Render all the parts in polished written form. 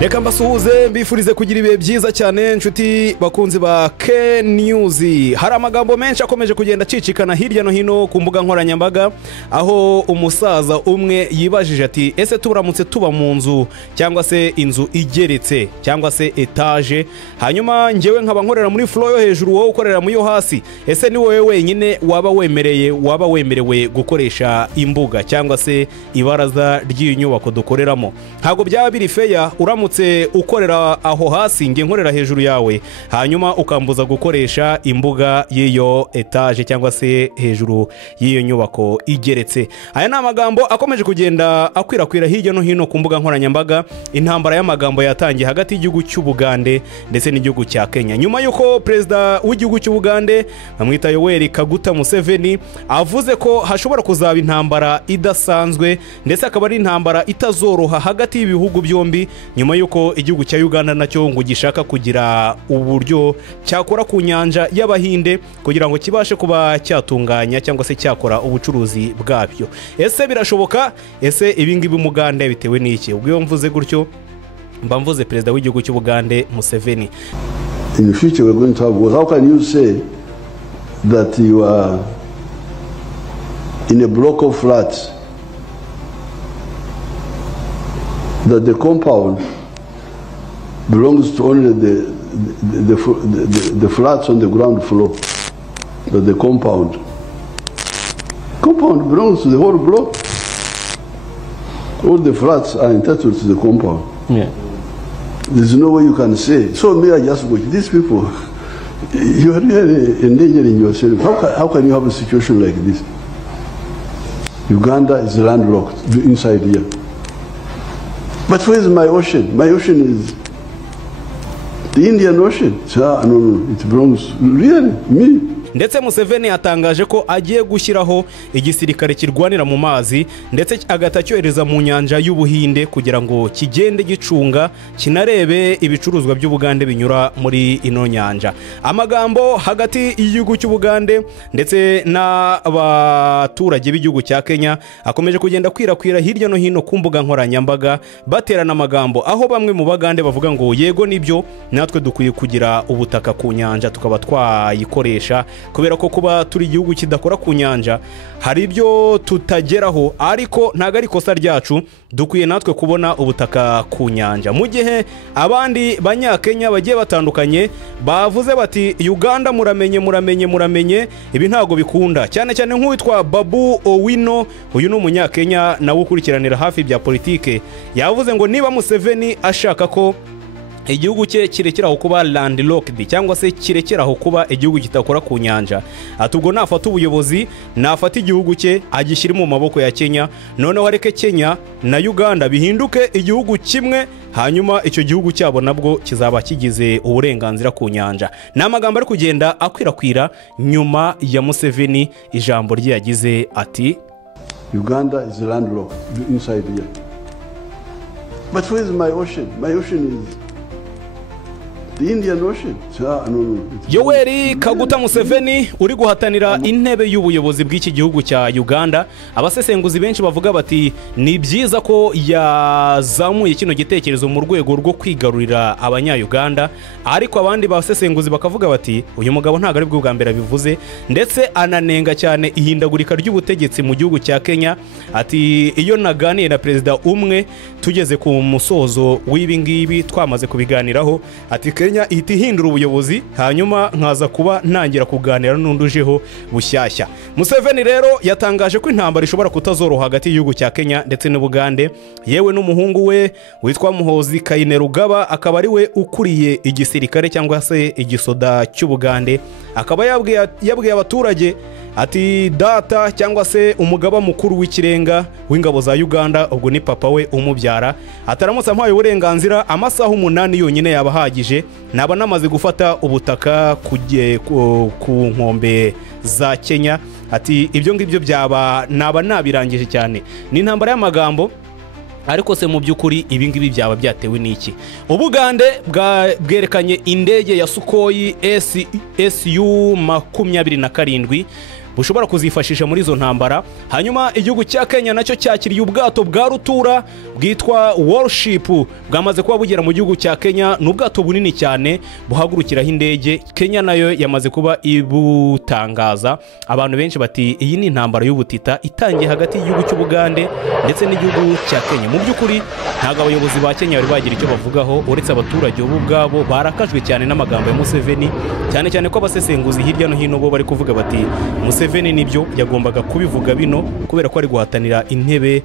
Reka mbasuhuze mbifurize kugira ibihe byiza cyane inshuti bakunzi ba K News. Hari amagambo menshi akomeje kugenda cicikana hirya no hino ku mbuga nkoranyambaga, aho umusaza umwe yibajije ati ese turamutse tuba mu nzu cyangwa se inzu igeretse cyangwa se etage, hanyuma ngewe nkaba nkorera muri floor yo hejuru, wowe ukorera mu yo hasi, ese ni wowe wenyine waba wemerewe gukoresha imbuga cyangwa se ibaraza ry'inyubako dukoreramo? Ntago byaba biri feya uramutse ukorera aho hasi nge nkorera hejuru yawe, hanyuma ukambuza gukoresha imbuga y'iyo etage cyangwa se hejuru y'iyo nyubako igeretse. Aya ni amagambo akomeje kugenda akwirakwira hirya no hino ku mbuga nkoranyambaga. Intambara y'amagambo yatangiye hagati y'igihugu cy'Ubugande ndetse n'igihugu cya Kenya, nyuma yuko perezida w'igihugu cy'Ubugande bamwita Yoweri Kaguta Museveni avuze ko hashobora kuzaba intambara idasanzwe ndetse akaba ari intambara itazoroha hagati y'ibihugu byombi, nyuma yuko igihugu cya Uganda nacyo ngo gishaka kugira uburyo cyakora ku nyanja y'Abahinde kugira ngo kibashe kuba cyatunganya cyangwa se cyakora ubucuruzi bwabyo. Ese birashoboka? Ese ibingibi Umugande bitewe n'iki? Ubwo mvuze gutyo mba mvuze perezida w'igihugu cy'Ubugande Museveni. In the future we're going to have wars. How can you say that you are in a block of flats, that the compound belongs to only the flats on the ground floor, but the compound belongs to the whole block. All the flats are entitled to the compound. Yeah. There's no way you can say. So may I just watch these people? You are really endangering yourself. How can you have a situation like this? Uganda is landlocked inside here. But where is my ocean? My ocean is the Indian Ocean. So, no, it belongs really me. Ndetse Museveni atangaje ko agiye gushyiraho igisirikare kirwanira mu mazi ndetse agatacyohereza mu nyanja y'Ubuhinde kugira ngo kigende gicunga kinarebe ibicuruzwa by'Ubugande binyura muri ino nyanja. Amagambo hagati y'igihugu cy'Ubugande ndetse n'abaturage b'igihugu cya Kenya akomeje kugenda kwirakwira hirya no hino ku mbuga nkoranyambaga, baterana amagambo, aho bamwe mu Bagande bavuga ngo yego nibyo natwe dukwiye kugira ubutaka ku nyanja tukaba twayikoresha, kubera ko kuba turi igihugu kidakora ku nyanja hari ibyo tutageraho, ariko ntago ari kosa ryacu, dukwiye natwe kubona ubutaka ku nyanja. Mu gihe abandi banyakenya bagiye batandukanye bavuze bati Uganda muramenye ibi ntago bikunda, cyane cyane nk'uwitwa Babu Owino, uyu ni umunyakenya nawe ukurikiranira hafi bya politike, yavuze ngo niba Museveni ashaka ko igihugu cye kirekeraho kuba landlocked cyangwa se kirekeraho kuba igihugu kitakora ku nyanja, atubwo nafata ubuyobozi, nafata igihugu cye agishyira mu maboko ya Kenya, noneho areke Kenya na Uganda bihinduke igihugu kimwe, hanyuma icyo gihugu cyabo nabwo kizaba kigize uburenganzira ku nyanja. N'amagambo ari kugenda akwirakwira nyuma ya Museveni ijambo rye yagize ati Uganda is landlocked inside here. But where is my ocean? My ocean is the Indian Ocean. No. Yoweri Kaguta Museveni uri guhatanira intebe y'ubuyobozi bw'iki gihugu cya Uganda. Abasesenguzi benshi bavuga bati ni byiza ko yazamuye kino gitekerezo mu rwego rwo kwigarurira abanya-Uganda, ariko abandi basesenguzi bakavuga bati uyu mugabo ntago ari bwo bwa mbere bivuze, ndetse ananenga cyane ihindagurika ry'ubutegetsi mu gihugu cya Kenya. Ati iyo naganiye na perezida umwe tugeze ku musozo w'ibi ngibi twamaze kubiganiraho, ati Kenya ihita ihindura ubuyobozi hanyuma nkaza kuba ntangira kuganira n'undujeho bushyashya. Museveni rero yatangaje ko intambara ishobora kutazoroha hagati y'igihugu cya Kenya ndetse n'Ubugande, yewe n'umuhungu we witwa Muhoozi Kainerugaba akaba ari we ukuriye igisirikare cyangwa se igisoda cy'Ubugande, akaba yabwiye abaturage ati data cyangwa se umugaba mukuru w'ikirenga w'ingabo za Uganda, ubwo ni papa we umubyara, ataramutse ampaye uburenganzira amasaha 8 yonyine yabahagije naba namaze gufata ubutaka ku nkombe za Kenya. Ati ibyo ngibyo byaba naba nabirangije cyane. Ni intambara y'amagambo, ariko se mu byukuri ibi ngibi byaba byatewe n'iki? Ubugande bwerekanye indege ya Sukhoi Su-27 bushobora kuzifashisha muri izo ntambara. Hanyuma igihugu cya Kenya nacyo cyakiriye ubwato bwa rutura bwitwa Warship bwamaze kuba bugera mu gihugu cya Kenya. Ni ubwato bunini cyane buhagurukiraho indege. Kenya nayo yamaze kuba ibutangaza. Abantu benshi bati iyi ni intambara y'ubutita itangiye hagati y'igihugu cy'Ubugande ndetse n'igihugu cya Kenya. Mu by'ukuri ntabwo abayobozi ba Kenya bari bagira icyo bavugaho uretse abaturage bo ubwabo barakajwe cyane n'amagambo ya Museveni, cyane cyane ko abasesenguzi hirya no hino bo bari kuvuga bati Museveni nibyo yagombaga kubivuga bino kubera ko ari guhatanira intebe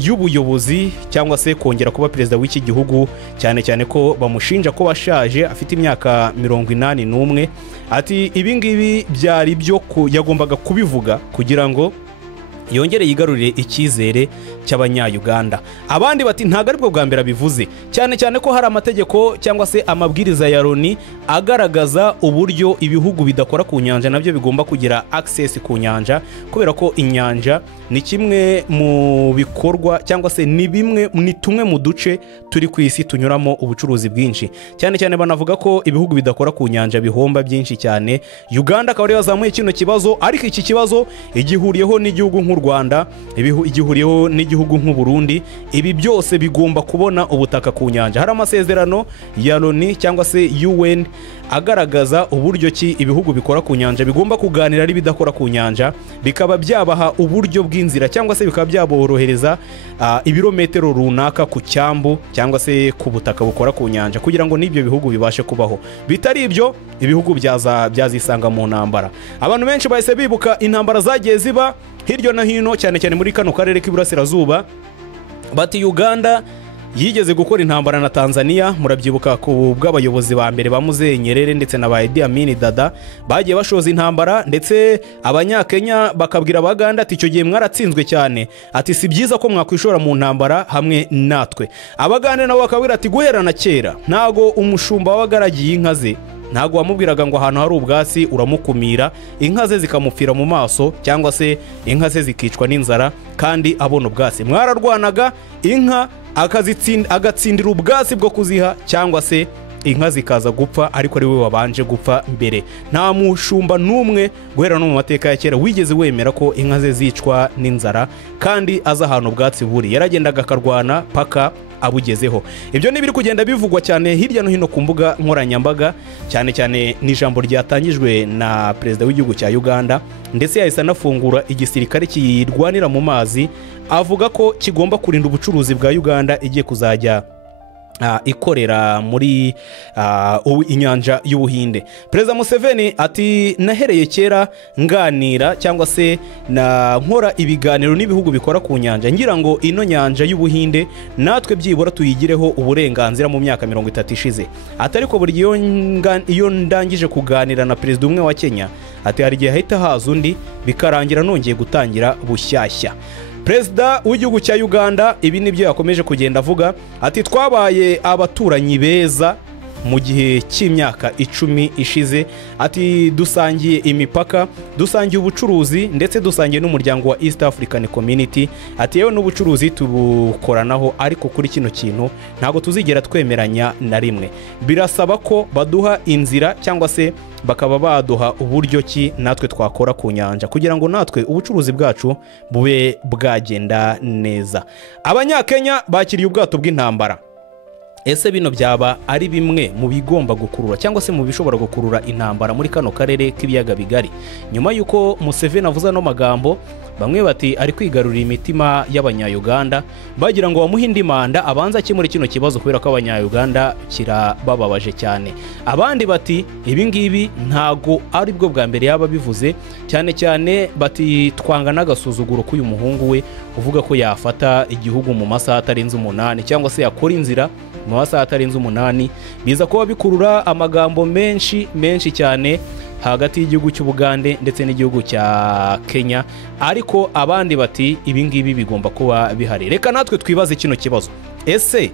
y'ubuyobozi cyangwa se kongera kuba perezida w'iki gihugu, cyane cyane ko bamushinja ko washaje afite imyaka 81. Ati ibi ngibi byari byo yagombaga kubivuga kugira ngo yongere yigarurire icyizere cy'abanya-Uganda. Abandi bati ntago ari bwo bwa mbere bivuze, cyane cyane ko hari amategeko cyangwa se amabwiriza ya Loni agaragaza uburyo ibihugu bidakora ku nyanja nabyo bigomba kugira access ku nyanja, kubera ko inyanja ni kimwe mu bikorwa cyangwa se ni tumwe mu duce turi ku isi tunyuramo ubucuruzi bwinshi. Cyane cyane banavuga ko ibihugu bidakora ku nyanja bihomba byinshi cyane. Uganda akaba ari yazamuye kino kibazo, ariko iki kibazo igihuriyeho n'igihugu nk'u Rwanda, igihuriyeho n'igihugu nk'u Burundi. Ibi byose bigomba kubona ubutaka ku nyanja. Hari amasezerano ya Loni cyangwa se UN agaragaza uburyo ki ibihugu bikora ku nyanja bigomba kuganira ari bidakora ku nyanja, bikaba byabaha uburyo bw'inzira cyangwa se bikaba byaborohereza ibirometero runaka ku cyambu cyangwa se ku butaka bukora ku nyanja kugira ngo n'ibyo bihugu bibashe kubaho. Bitari ibyo ibihugu byazisanga mu ntambara. Abantu benshi bahise bibuka intambara zagiye ziba hirya no hino, cyane cyane muri kano karere k'Iburasirazuba. Bati Uganda yigeze gukora intambara na Tanzania. Murabyibuka ku bw'abayobozi ba mbere ba Muzehe Nyerere ndetse na ba Idi Amin Dada bagiye bashoza intambara, ndetse abanya-Kenya bakabwira Abaganda ati icyo gihe mwaratsinzwe cyane, ati si byiza ko mwakwishora mu ntambara hamwe natwe. Abagande nabo bakabwira ati guherana kera ntago umushumba w'abagaragiye inka ze ntago wamubwiraga ngo ahantu hari ubwasi uramukumira, inka ze zikamupfira mu maso cyangwa se inka ze zikicwa n'inzara kandi abona ubwasi. Mwararwanaga inka agatsindira ubwasi bwo kuziha cyangwa se inka zikaza gupfa, ariko ari we wabanje gupfa mbere. Nta mushumba n'umwe guhera no mu mateka ya kera wigeze wemera ko inka ze zicwa n'inzara kandi aza ahantu ubwatsi buri. Yaragendaga akarwana paka abugezeho. Ibyo nibiri kugenda bivugwa cyane hirya no hino ku mbuga nkoranyambaga, cyane cyane n'ijambo ryatangijwe na perezida w'igihugu cya Uganda, ndetse yahise anafungura igisirikare kirwanira mu mazi, avuga ko kigomba kurinda ubucuruzi bwa Uganda igiye kuzajya ikorera muri inyanja y'Ubuhinde. Perezida Museveni ati nahereye kera nganira cyangwa se na nkora ibiganiro n'ibihugu bikora ku nyanja ngira ngo ino nyanja y'Ubuhinde natwe byibura tuyigireho uburenganzira mu myaka 30 ishize. Ati ariko buri iyo ndangije kuganira na perezida umwe wa Kenya, ati hari gihe hahita haza undi bikarangira nongeye gutangira bushyashya. Perezida w'igihugu cya Uganda ibi nibyo yakomeje kugenda avuga, ati twabaye abaturanyi beza mu gihe cy'imyaka 10 ishize, ati dusangiye imipaka, dusangiye ubucuruzi ndetse dusangiye n'umuryango wa East African Community, ati yewe n'ubucuruzi tubukoranaho, ariko kuri kino kintu ntago tuzigera twemeranya na rimwe. Birasaba ko baduha inzira cyangwa se bakaba baduha uburyo ki natwe twakora ku nyanja kugira ngo natwe ubucuruzi bwacu bube bwagenda neza. Abanya-Kenya bakiriye ubwato bw'intambara. Ese bino byaba ari bimwe mu bigomba gukurura cyangwa se mu bishobora gukurura intambara muri kano karere k'ibiyaga bigari? Nyuma yuko Museveni avuza no magambo, bamwe bati ari kwigarurira imitima y'abanya-Uganda bagira ngo bamuhe indi manda abanza akemure kino kibazo kubera ko abanya-Uganda kirabababaje cyane. Abandi bati ibi ngibi ntago ari bwo bwa mbere yaba bivuze, cyane cyane bati twanga n'agasuzuguro k'uyu muhungu we uvuga ko yafata igihugu mu masaha atarenze 8 cyangwa se yakora inzira mu masaha atarenze 8. Biza kuba bikurura amagambo menshi cyane hagati y'igihugu cy'Ubugande ndetse n'igihugu cya Kenya, ariko abandi bati ibi ngibi bigomba kuba bihari. Reka natwe twibaze kino kibazo, ese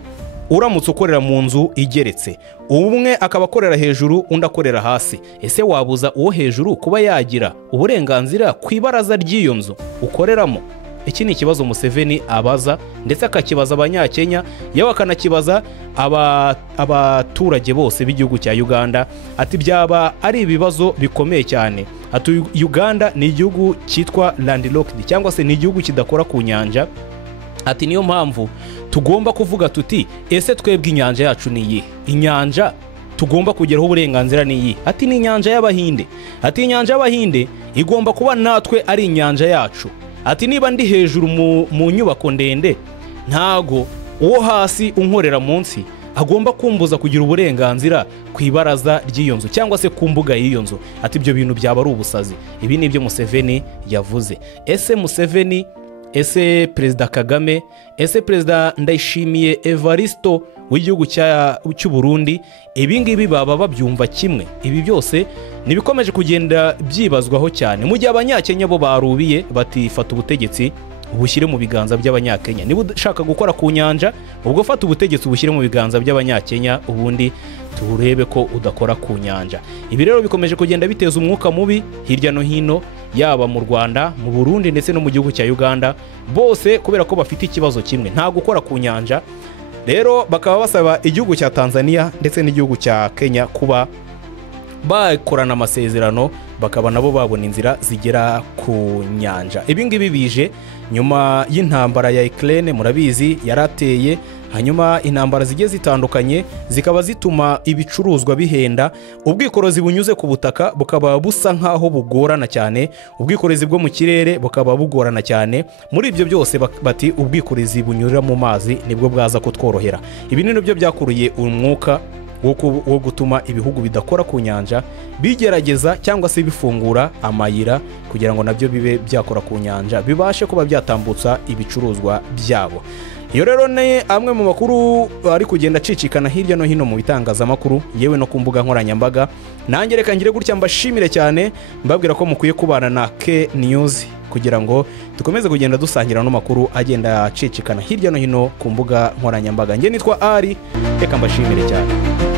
uramutse ukorera mu nzu igeretse, umwe akaba akorera hejuru undi akorera hasi, ese wabuza uwo hejuru kuba yagira uburenganzira ku ibaraza ry'iyo nzu ukoreramo? Iki ni ikibazo Museveni abaza ndetse akakibaza abanya-Kenya, yewe akanakibaza abaturage bose b'igihugu cya Uganda. Ati byaba ari ibibazo bikomeye cyane ati Uganda ni igihugu cyitwa landlocked cyangwa se ni igihugu kidakora ku nyanja. Ati niyo mpamvu tugomba kuvuga tuti ese twebwe inyanja yacu ni iyi, inyanja tugomba kugeraho uburenganzira ni iyi. Ati ni inyanja y'Abahinde. Ati inyanja y'Abahinde igomba kuba natwe ari inyanja yacu. Ati niba ndi hejuru mu nyubako ndende, ntago uwo hasi unkorera munsi agomba kumbuza kugira uburenganzira ku ibaraza ry'iyo nzu cyangwa se ku mbuga y'iyo nzu. Ati ibyo bintu byaba ari ubusazi. Ibi ni ibyo Museveni yavuze. Ese Museveni, ese Perezida Kagame, ese Perezida Ndayishimiye Evaristo w'igihugu cy'u Burundi, ibi ngibi baba babyumva kimwe? Ibi byose nibikomeje kugenda byibazwaho cyane, mu gihe Abanyakenya bo barubiye bati fata ubutegetsi ubushyire mu biganza by'Abanyakenya. Niba ushaka gukora ku nyanja, ubwo fata ubutegetsi ubushyire mu biganza by'Abanyakenya, ubundi turebe ko udakora ku nyanja. Ibi rero bikomeje kugenda biteza umwuka mubi hirya no hino, yaba mu Rwanda, mu Burundi ndetse no mu gihugu cya Uganda, bose kubera ko bafite ikibazo kimwe, nta gukora ku nyanja. Rero bakaba basaba igihugu cya Tanzania ndetse n'igihugu cya Kenya kuba bakorana amasezerano, bakaba nabo babona inzira zigera ku nyanja. Ibi ngibi bije nyuma y'intambara ya Ukraine, murabizi yarateye, hanyuma intambara zigiye zitandukanye zikaba zituma ibicuruzwa bihenda, ubwikorezi bunyuze ku butaka bukaba busa nkaho bugorana cyane, ubwikorezi bwo mu kirere bukaba bugorana cyane. Muri ibyo byose bati ubwikorezi bunyurira mu mazi nibwo bwaza kutworohera. Ibi ni byo byakuruye umwuka wo gutuma ibihugu bidakora ku nyanja bigerageza cyangwa se bifungura amayira kugira ngo nabyo bibe byakora ku nyanja, bibashe kuba byatambutsa ibicuruzwa byabo. Iyo rero ni amwe mu makuru ari kugenda acicikana hirya no hino mu bitangazamakuru, yewe no ku mbuga nkoranyambaga. Nanjye reka ngire gutya mbashimire cyane, mbabwira ko mukwiye kubana na K News kugira ngo dukomeze kugenda dusangira no makuru agenda acicikana hirya no hino ku mbuga nkoranyambaga. Nge nitwa Ari, reka mbashimire cyane.